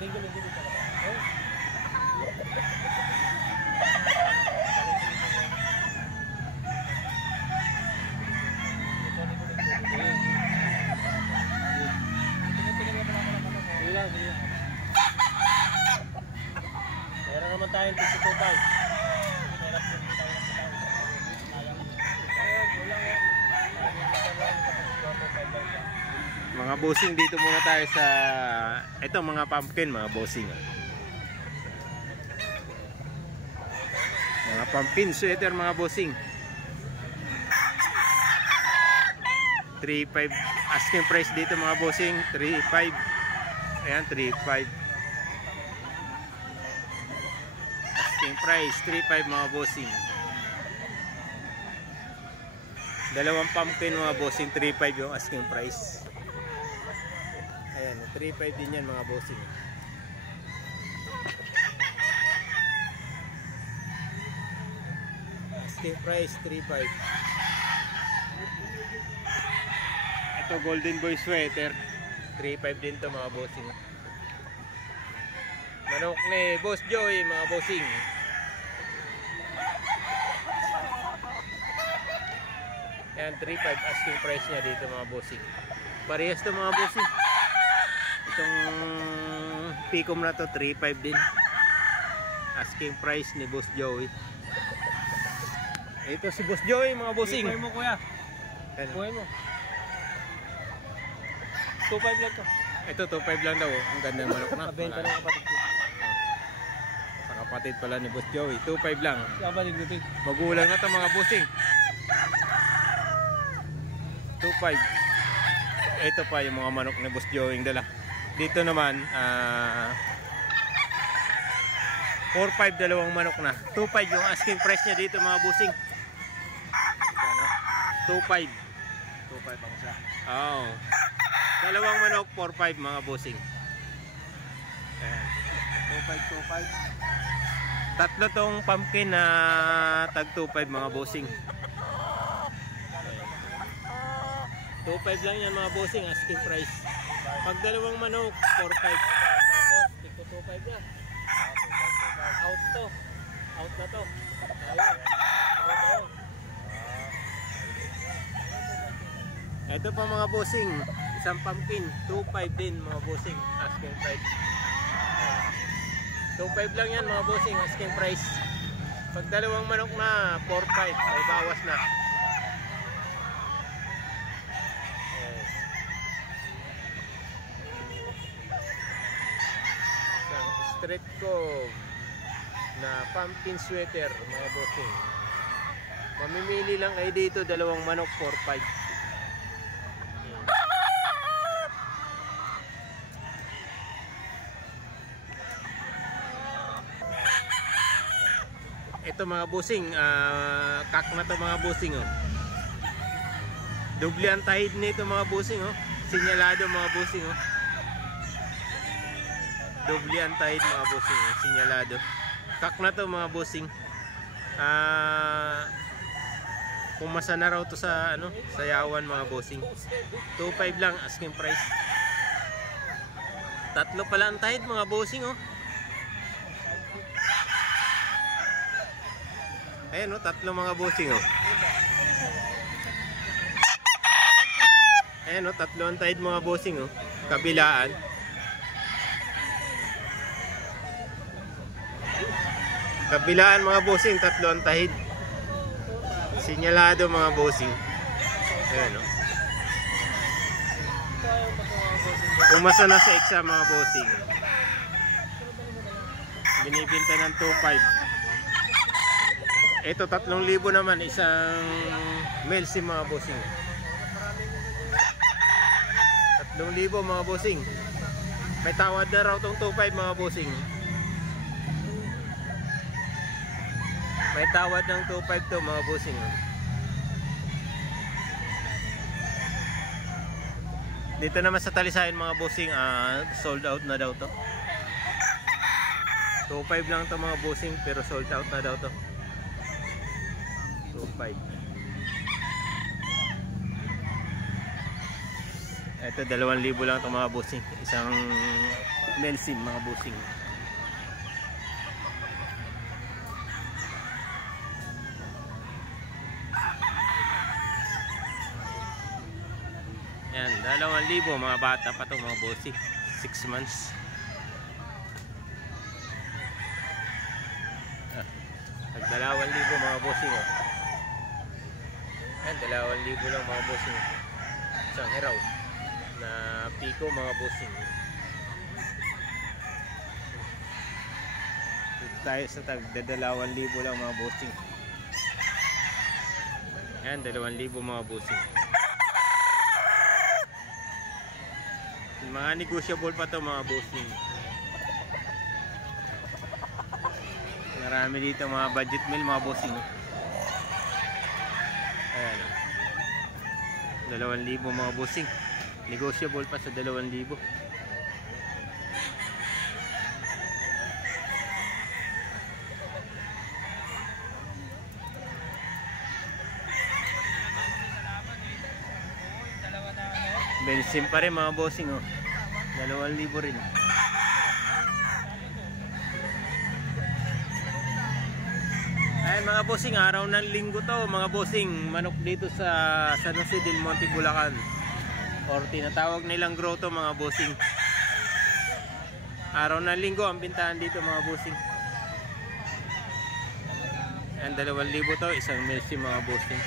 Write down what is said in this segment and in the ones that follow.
Linggo-linggo dito. Meron naman tayong 22.5. Mga bossing, dito muna tayo sa ito mga pumpkin, mga bossing. Mga pumpkin sweater, mga bossing. 3.5 asking price dito, mga bossing. 3.5. Ayan, 3.5. Asking price 3.5, mga bossing. Dalawang pumpkin, mga bossing, 3.5 yung asking price. Ayan, 3.5 din yan, mga bossing. Asking price 3.5. Ito golden boy sweater, 3.5 din to, mga bossing. Manok ni Boss Joey, mga bossing. Ayan, 3.5 asking price niya dito, mga bossing. Parehas to, mga bossing. Itong Picom na to 3.5 din. Asking price ni Boss Joey. Ito si Boss Joey, mga bossing. Kuhay mo, kuya. Kuhay mo. 2.5 lang to. Ito 2.5 lang daw. Ang ganda ng manok na. Kabenta ng kapatid ko. Sa kapatid pala ni Boss Joey, 2.5 lang. Kapatid ko. Magulang na to, mga bossing. 2.5. Ito pa yung mga manok ni Boss Joey yung dala. Dito naman 4.5, dalawang manok na. 2.5 yung asking price niya dito, mga bossing. 2.5. 2.5 ang isa. Oo. Dalawang manok, 4.5, mga bossing. Ayan. 2.5. Tatlo tong pumpkin na tag 2.5, mga bossing. 2.5 lang yan, mga bossing, asking price. Pag dalawang manok, 4.5. Tapos, tigko 2.5 na. Out to. Out na to. Ito pa, mga bossing. Isang pumpkin, 2.5 din, mga bossing, asking price. 2.5 lang yan, mga bossing, asking price. Pag dalawang manok na, 4.5. May bawas na. Street ko na pumpkin sweater, mga bossing. Mamimili lang kayo dito, dalawang manok, 4.5. Ito, mga bossing, kak na to, mga bossing, oh. Doble ang tahid nito, mga bossing, oh. Sinyalado, mga bossing, oh. Doble ang tahid, mga bossing, oh. Sinyalado. Kak na to, mga bossing. Pumasa na raw to sa sa yawan, mga bossing. 2.5 lang asking price. Tatlo pala ang tahid, mga bossing, oh. Ayan, oh, tatlo, mga bossing, oh. Ayan, oh, tatlo ang tahid, mga bossing, oh. Kabilaan. Kabilaan, mga bossing, tatlo ang tahid. Sinyalado, mga bossing. Ayan, oh. Pumasa na sa exam, mga bossing. Binibinta ng 2.5. Ito 3,000 naman, isang Melsi, mga bossing. 3,000, mga bossing. May tawad na raw tong 2.5, mga bossing. May tawad ng 2.5 to, mga bossing. Dito naman sa Talisayan, mga bossing, sold out na daw to. 2.5 lang to, mga bossing, pero sold out na daw to. 2.5. Ito 2,000 lang to, mga bossing. Isang Melsim mga bossing. Yan, 2,000 mga bata pa to mga bossing. 6 months. Tag 2,000 mga bossing. Oh. Yan, 2,000 lang mga bossing. Isang hiraw na piko mga bossing. Dito tayo sa tag 2,000 lang mga bossing. Yan, 2,000 mga bossing. Mga negotiable pa to mga bossing. Marami dito mga budget meal mga bossing. Ayan. 2,000 mga bossing. Negotiable pa sa 2,000. Belsim pa rin mga bossing oh. 2,000 rin. Ayan mga bossing, araw ng linggo to mga bossing. Manok dito sa San Jose del Monte, Bulacan. Or tinatawag nilang grotto mga bossing. Araw ng linggo ang bintahan dito mga bossing. Ayan 2,000 to, isang Melsim mga bossing.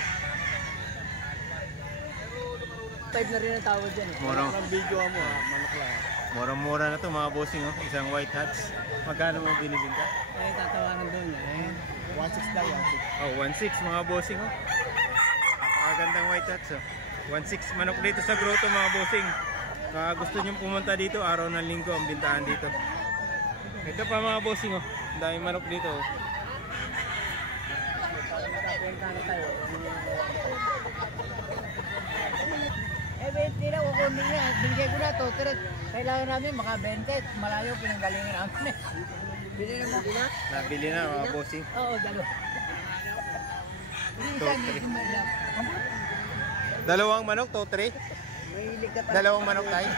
Type na rin ang tawag dyan. Murang video mo ha, manok lang. mura na to mga bossing oh. Isang white hats. Magkano mo binibinta? Eh, tatawanan doon eh. 1.6 lang yan. Oh, 1.6 mga bossing oh. Napakagandang white hats oh. 1.6 manok dito sa grotto mga bossing. Gusto nyo pumunta dito, araw ng linggo ang bintahan dito. Ito pa mga bossing oh. Ang daming manok dito oh. Benta na tayo. Eh, 20 lang, kukunin niya. Binigay ko na to. Kailangan namin maka-20. Malayo, pinanggalingan namin. Bili na mo. Nabili na mga bossing. Oo, dalawa. Two, three. Dalawang manok, 2-3. Dalawang manok tayo.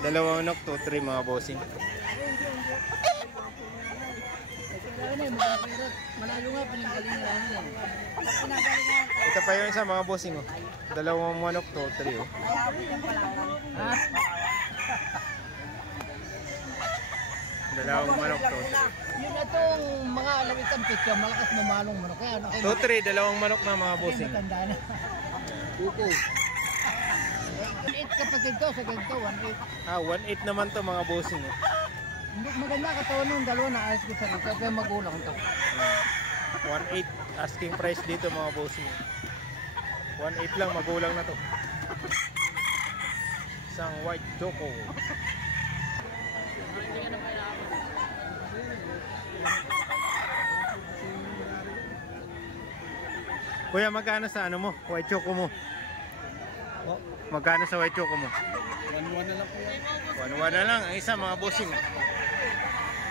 Dalawang manok, 2-3 mga bossing. Malayo nga, pinanggalingan namin. Ito pa yung isa mga bossing oh. Dalawang manok, 2-3 oh. Ha? Dalawang manok, 2-3. Yun na itong mga alamitang pitya, malakas mamalong manok. Kaya ano kayo? 2-3, dalawang manok na mga bossing. Matanda na. Buko. 1.8 kapatid ko, sa ganito, 1.8. 1.8 naman to mga bossing oh. Hindi maganda katawan nung dalawa na ayos ko sa rito. Kaya magulang to. 1.8 asking price dito mga bossing. 1.8 lang, magulang na to. Isang white choco. Kuya, magkano sa ano mo? White choco mo? Oh, Magkano sa white choco mo? 1.1 na lang po yan. 1.1 na lang ang isa mga bossing.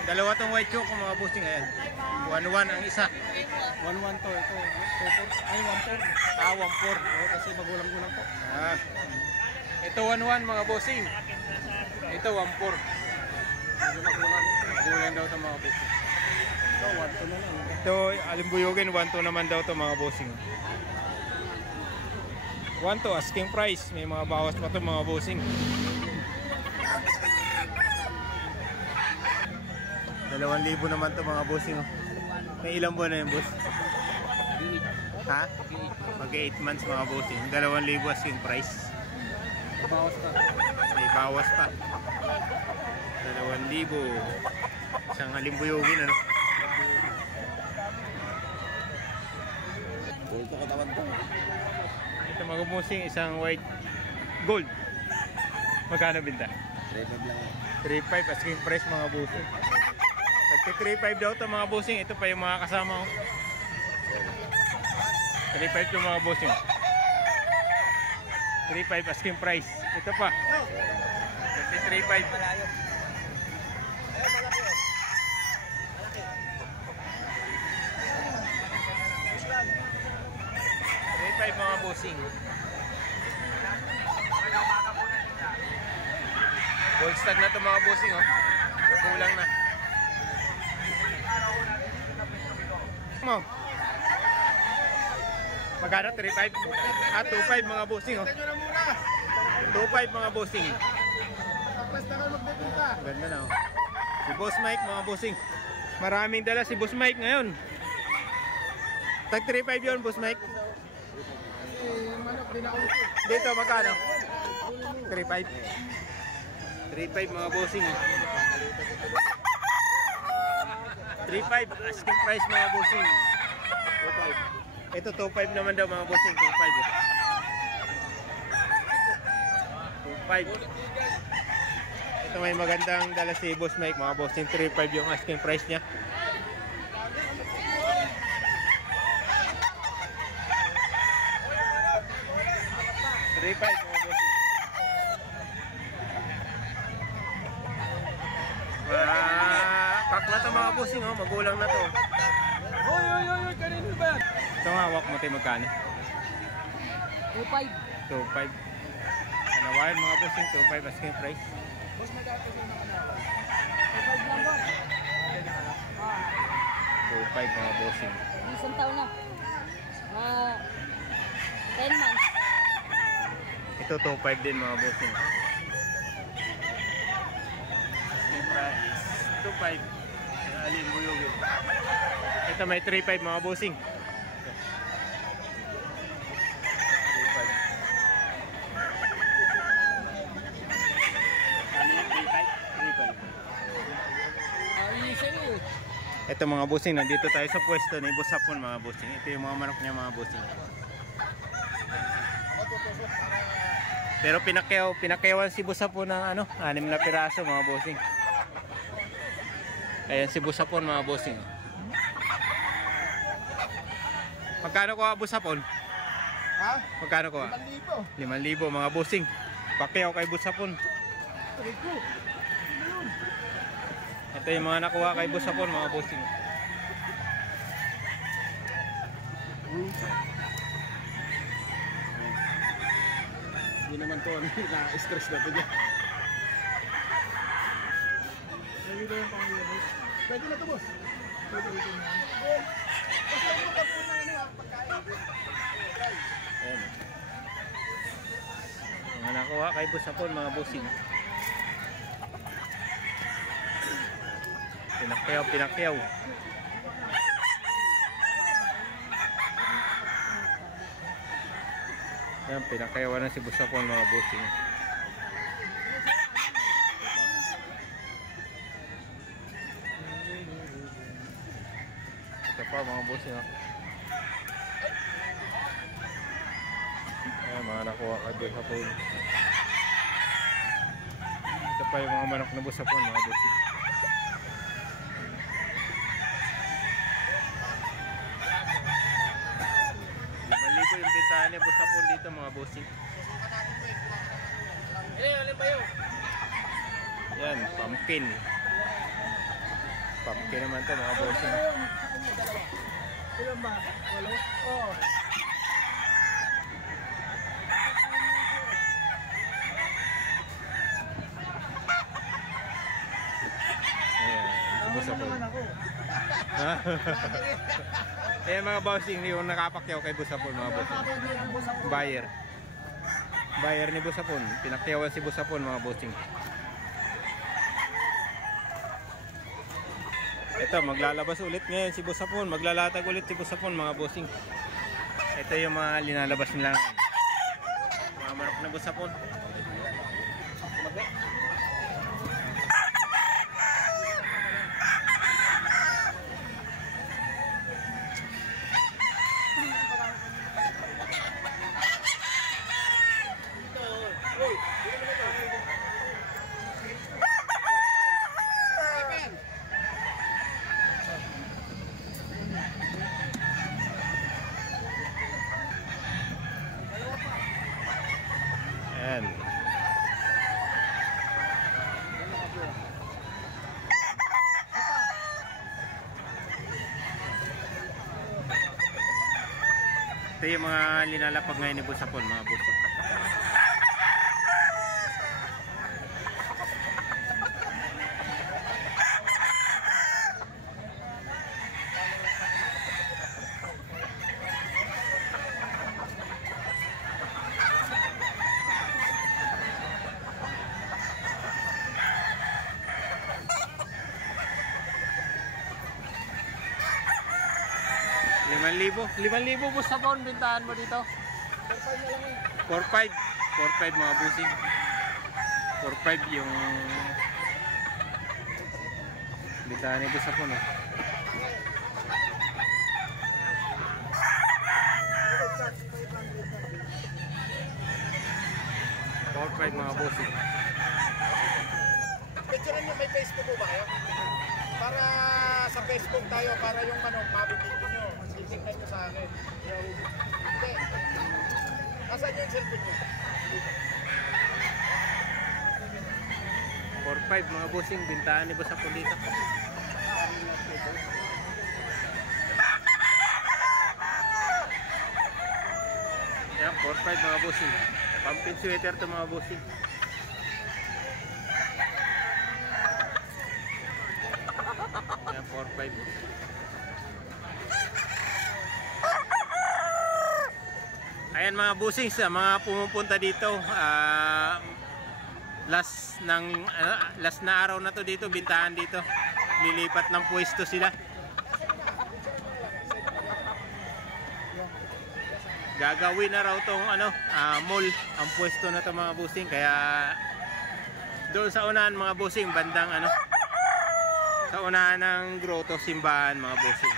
Dalawa tong white choco mga bossing. Ayan. 1.1 ang isa. 1.1 to, ito. 2.4. Ay, 1.4. 1.4. Oo, kasi magulang-gulang po. Ito 1.1 mga bossing. Ito 1.4. Magulang daw ito mga bossing. Ito, 1.2 na lang. Ito alimbuyogin 1.2 naman daw ito mga bossing. 1.2 asking price. May mga bawas pa ito mga bossing. 2,000 naman ito mga bossing. May ilang buwan na yung boss? Ha? Mag-8 months mga bossing. 2,000 asking price. Bawas ka. May bawas pa. 2,000. Isang alimbuyogin ano? Ito katawan to. Ito mga bossing, isang white gold. Magkano binta? 3.5 lang. 3.5 asking price mga bossing. Pagka 3.5 daw ito mga bossing. Ito pa yung mga kasama ko. 3.5 ito mga bossing. 3.5 asking price. Ito pa. 3.5. mga bossing. Full stag na ito mga bossing, oh. Kulang na. Mo. Magkano? 3.5? Ah, 2.5 mga bossing, oh. 2.5 mga bossing. Ganda na, oh. Si Boss Mike mga bossing. Maraming dala si Boss Mike ngayon. Tag 3.5 yun, Boss Mike. Dito, magkano? 3.5. 3.5 mga bossing. 3.5 asking price mga bossing. 2.5. Ito 2.5 naman daw mga bossing. 2.5. 2.5. Ito may magandang dala si Boss Mike mga bossing. 3.5 yung asking price niya. $3.5 mga bossing. Pack na ito mga bossing, oh. Magulang na to. Oy, kanino ba yan? Ito nga, hawak mo tayo magkano? 2.5. 2.5. Kanawayan mga bossing, 2.5 asking price. Boss, may dati sa mga kanawa. 2.5 lang boss. 2.5 mga bossing. Isang taon na. 10 months. Ito 2.5 din mga bossing. Asking price 2.5. Alin buyog yun. Ito may 3.5 mga bossing. 3.5. Ano yan? 3.5? 3.5. Ito mga bossing, nandito tayo sa pwesto ni Boss Hapon mga bossing. Ito yung mga manok niya mga bossing. Pero pinakyawan si Boss Hapon ng ano, 6 na piraso mga bossing. Ayan si Boss Hapon mga bossing. Magkano ko Boss Hapon? Ha? Magkano ko? 5,000. 5,000 mga bossing. Pakyaw kay Boss Hapon. Ito yung mga nakuha kay Boss Hapon mga bossing. Hindi naman to, na-stress na ito dyan. Pwede yung pangalaman, boss. Pwede na ito, boss. Pwede ito na. Basta ito ka po na ano, pagkain. Ayan. Mga nakuha kay Boss Hapon mga bossing. Pinakyaw. Yan, pinakyawan na si Boss Hapon mga bossing. Ito pa mga bossing. Ayan, mga nakuha kay Boss Hapon. Ito pa yung mga manok na Boss Hapon mga bossing. Yung bentahan niya Boss Hapon dito mga bossing. Alin ba yun? Yan, pumpkin. Pumpkin naman to mga bossing. Ilan ba? 8? Oo. Ayan, Boss Hapon. Ayan mga bossing, yung nakapakyaw kay Boss Hapon mga bossing. Buyer ni Boss Hapon. Pinakyawan si Boss Hapon mga bossing. Ito, maglalabas ulit ngayon si Boss Hapon. Maglalatag ulit si Boss Hapon mga bossing. Ito yung mga linalabas nila ngayon. Mga manok na Boss Hapon. Ayan. Ito yung mga linalapag ngayon ni Boss Hapon mga bossing. 5,000. 5,000 boss sa taon, bintahan mo dito? 4-5 na lang eh. 4,500. 4,500 mga bossing. 4,500 yung bintahan ni boss sa taon. 4,500 mga bossing. Picture nyo, may Facebook po ba kayo? Para sa Facebook tayo, para yung manok, mabibigyan nyo. Titignan nyo sa akin. Hindi. Asan yung cellphone nyo? 4,500 mga bossing, bintahan ni boss sa taon dito. Yan, 4,500 mga bossing. Pumpkin sweater to mga bossing. Yan, 4,500. Ayan mga bossing, sa mga pumupunta dito, last na araw na to dito, bintahan dito. Lilipat ng pwesto sila. Gagawin na raw tong mall ang pwesto na to mga bossing, kaya doon sa unahan mga bossing, bandang sa unahan ng grotto, simbahan mga bossing.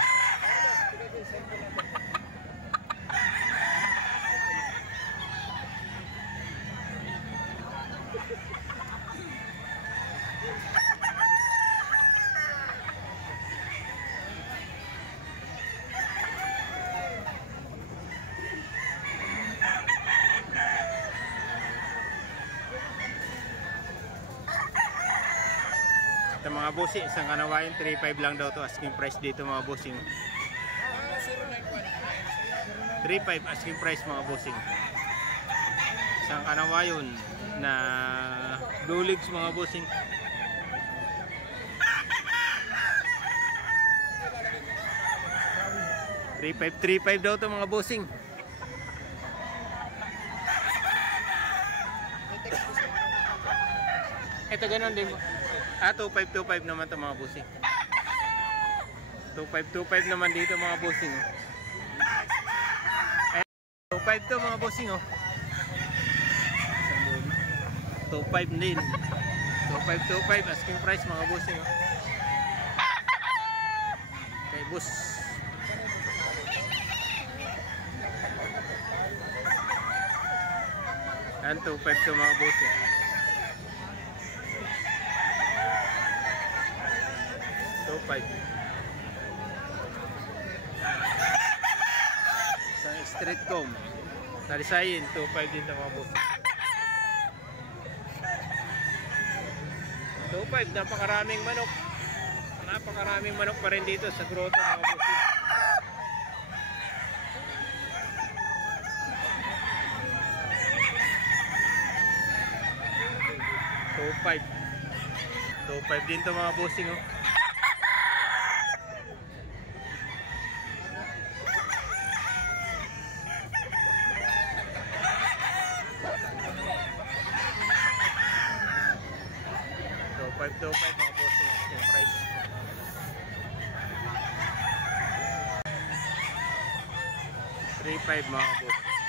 Ito mga bossing, isang kanawayan 3,500 lang daw to asking price dito mga bossing. 3,500 asking price mga bossing. Isang kanawayon na blue legs mga bossing. $3,500 daw to mga bossing. Ito ganun din mo. 2,525 naman to mga bossing. 2,525 naman dito mga bossing. Ayan, 2,500 to mga bossing oh. 2,500 din. 2,525 asking price mga bossing oh. Kay boss. Ayan, 2,500 to mga bossing. 2,500. Isang street comb. Talisayin, 2,500 din mga boss. 2,500, napakaraming manok. Napakaraming manok pa rin dito sa grotto mga boss. 2,500 din to mga bossing oh. $2,500 mga bossing yung price. 3,500 mga boss.